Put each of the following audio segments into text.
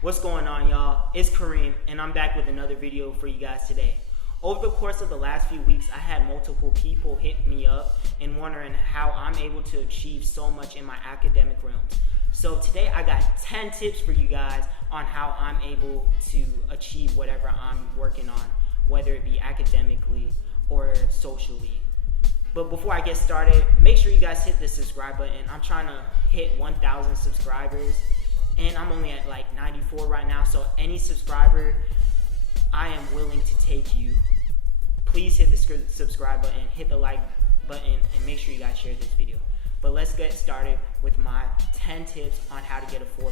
What's going on, y'all? It's Kareem, and I'm back with another video for you guys today. Over the course of the last few weeks, I had multiple people hit me up and wondering how I'm able to achieve so much in my academic realms. So today I got 10 tips for you guys on how I'm able to achieve whatever I'm working on, whether it be academically or socially. But before I get started, make sure you guys hit the subscribe button. I'm trying to hit 1,000 subscribers. And I'm only at like 94 right now, so any subscriber, I am willing to take you. Please hit the subscribe button, hit the like button, and make sure you guys share this video. But let's get started with my 10 tips on how to get a 4.0.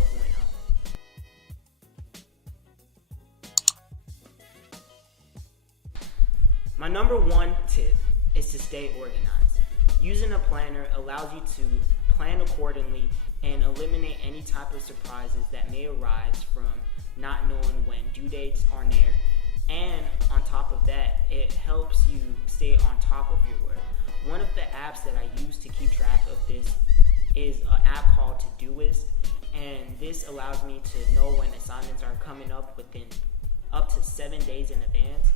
My number one tip is to stay organized. Using a planner allows you to plan accordingly and eliminate any type of surprises that may arise from not knowing when due dates are near. And on top of that, it helps you stay on top of your work. One of the apps that I use to keep track of this is an app called Todoist, and this allows me to know when assignments are coming up within up to 7 days in advance.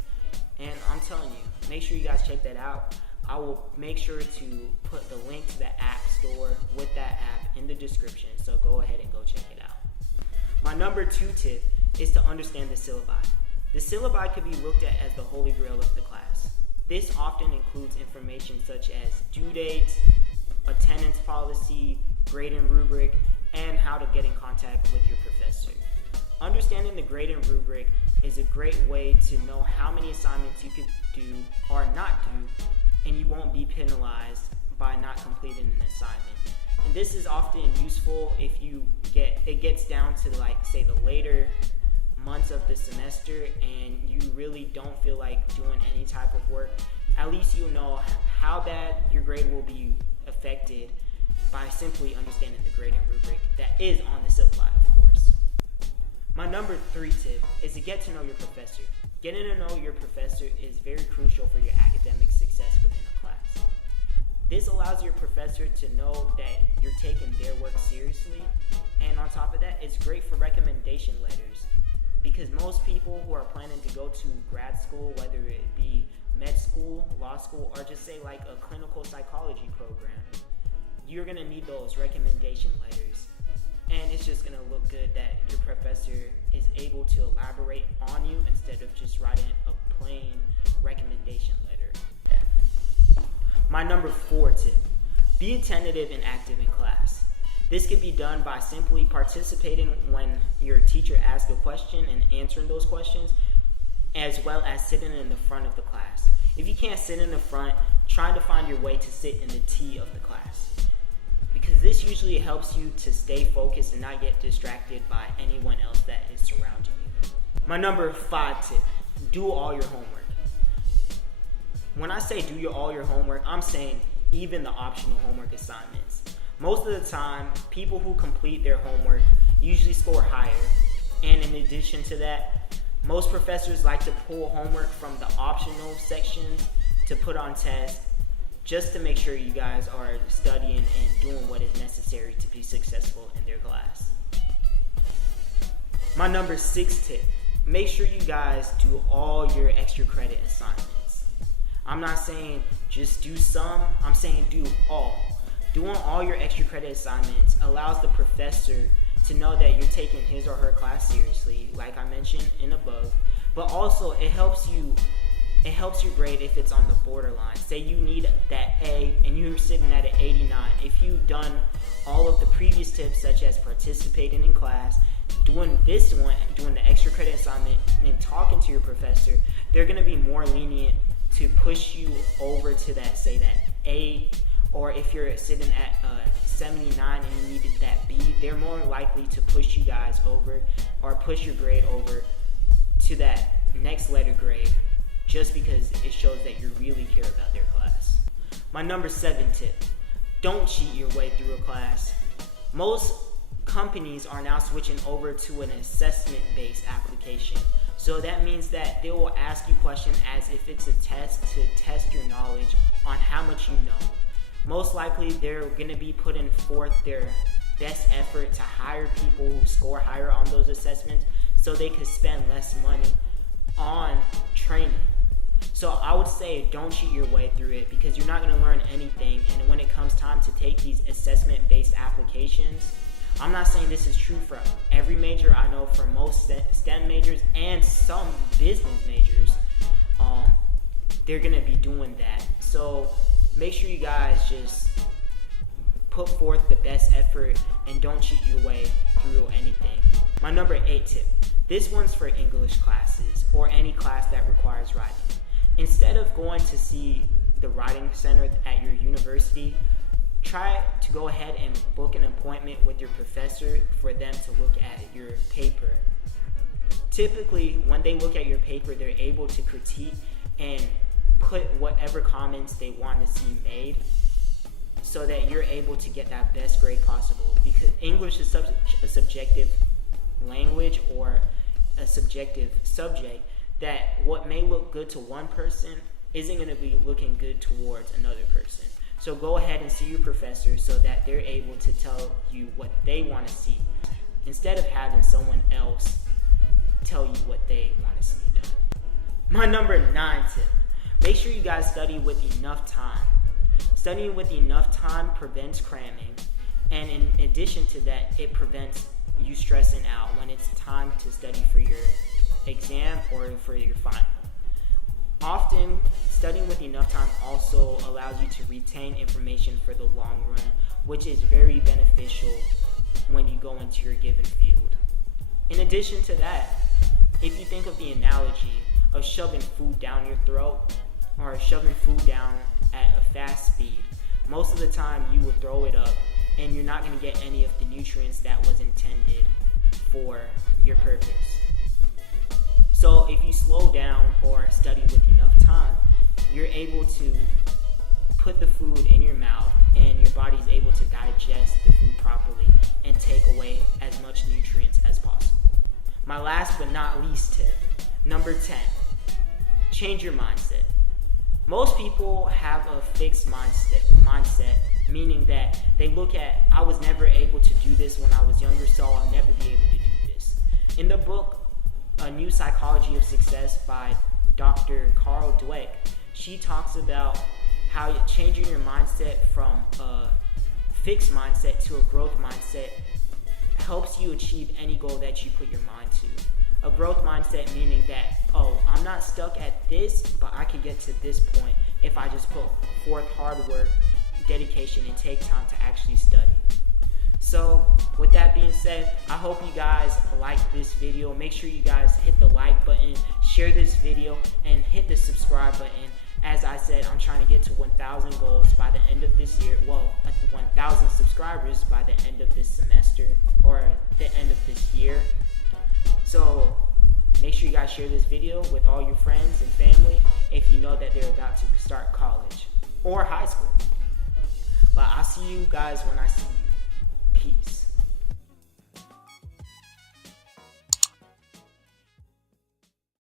And I'm telling you, make sure you guys check that out. I will make sure to put the link to the app store with that app in the description, so go ahead and go check it out. My number two tip is to understand the syllabi. The syllabi could be looked at as the holy grail of the class. This often includes information such as due dates, attendance policy, grade and rubric, and how to get in contact with your professor. Understanding the grade and rubric is a great way to know how many assignments you could do or not do, and you won't be penalized by not completing an assignment. And this is often useful if it gets down to, like, say, the later months of the semester and you really don't feel like doing any type of work. At least you'll know how bad your grade will be affected by simply understanding the grade and rubric that is on the syllabi, of course. My number three tip is to get to know your professor. Getting to know your professor is very crucial for your academic success within a class. This allows your professor to know that you're taking their work seriously, and on top of that, it's great for recommendation letters, because most people who are planning to go to grad school, whether it be med school, law school, or just say like a clinical psychology program, you're gonna need those recommendation letters. And it's just gonna look good that your professor is able to elaborate on you instead of just writing a plain recommendation letter. My number four tip, be attentive and active in class. This can be done by simply participating when your teacher asks a question and answering those questions, as well as sitting in the front of the class. If you can't sit in the front, try to find your way to sit in the T of the class, because this usually helps you to stay focused and not get distracted by anyone else that is surrounding you. My number five tip, do all your homework. When I say do all your homework, I'm saying even the optional homework assignments. Most of the time, people who complete their homework usually score higher. And in addition to that, most professors like to pull homework from the optional sections to put on tests, just to make sure you guys are studying and doing what is necessary to be successful in their class. My number six tip, make sure you guys do all your extra credit assignments. I'm not saying just do some, I'm saying do all. Doing all your extra credit assignments allows the professor to know that you're taking his or her class seriously, like I mentioned in above, but also it helps your grade if it's on the borderline. Say you need that A and you're sitting at an 89. If you've done all of the previous tips, such as participating in class, doing this one, doing the extra credit assignment, and talking to your professor, they're going to be more lenient to push you over to that, say that A, or if you're sitting at 79 and you needed that B, they're more likely to push you guys over or push your grade over to that next letter grade, just because it shows that you really care about their class. My number seven tip, don't cheat your way through a class. Most companies are now switching over to an assessment-based application. So that means that they will ask you questions as if it's a test to test your knowledge on how much you know. Most likely they're going to be putting forth their best effort to hire people who score higher on those assessments so they could spend less money on training. So I would say don't cheat your way through it, because you're not going to learn anything. And when it comes time to take these assessment-based applications, I'm not saying this is true for every major. I know for most STEM majors and some business majors, they're going to be doing that. So make sure you guys just put forth the best effort and don't cheat your way through anything. My number 8 tip. This one's for English classes or any class that requires writing. Instead of going to see the writing center at your university, try to go ahead and book an appointment with your professor for them to look at your paper. Typically, when they look at your paper, they're able to critique and put whatever comments they want to see made so that you're able to get that best grade possible. Because English is such a subjective language or a subjective subject that what may look good to one person isn't going to be looking good towards another person. So go ahead and see your professor so that they're able to tell you what they want to see, instead of having someone else tell you what they want to see done. My number 9 tip. Make sure you guys study with enough time. Studying with enough time prevents cramming, and in addition to that, it prevents you stressing out when it's time to study for your exam or for your final. Often, studying with enough time also allows you to retain information for the long run, which is very beneficial when you go into your given field. In addition to that, if you think of the analogy of shoving food down your throat or shoving food down at a fast speed, most of the time you will throw it up and you're not going to get any of the nutrients that was intended for your purpose. So if you slow down or study with enough time, you're able to put the food in your mouth and your body's able to digest the food properly and take away as much nutrients as possible. My last but not least tip, number 10, change your mindset. Most people have a fixed mindset, meaning that they look at, I was never able to do this when I was younger, so I'll never be able to do this. In the book, A New Psychology of Success by Dr. Carol Dweck, she talks about how changing your mindset from a fixed mindset to a growth mindset helps you achieve any goal that you put your mind to. A growth mindset meaning that, I'm not stuck at this, but I can get to this point if I just put forth hard work, dedication, and take time to actually study. So with that being said, I hope you guys liked this video. Make sure you guys hit the like button, share this video, and hit the subscribe button. As I said, I'm trying to get to 1,000 goals by the end of this year. Well, at the 1,000 subscribers by the end of this semester or the end of this year. So make sure you guys share this video with all your friends and family if you know that they're about to start college or high school. But I'll see you guys when I see you. Peace.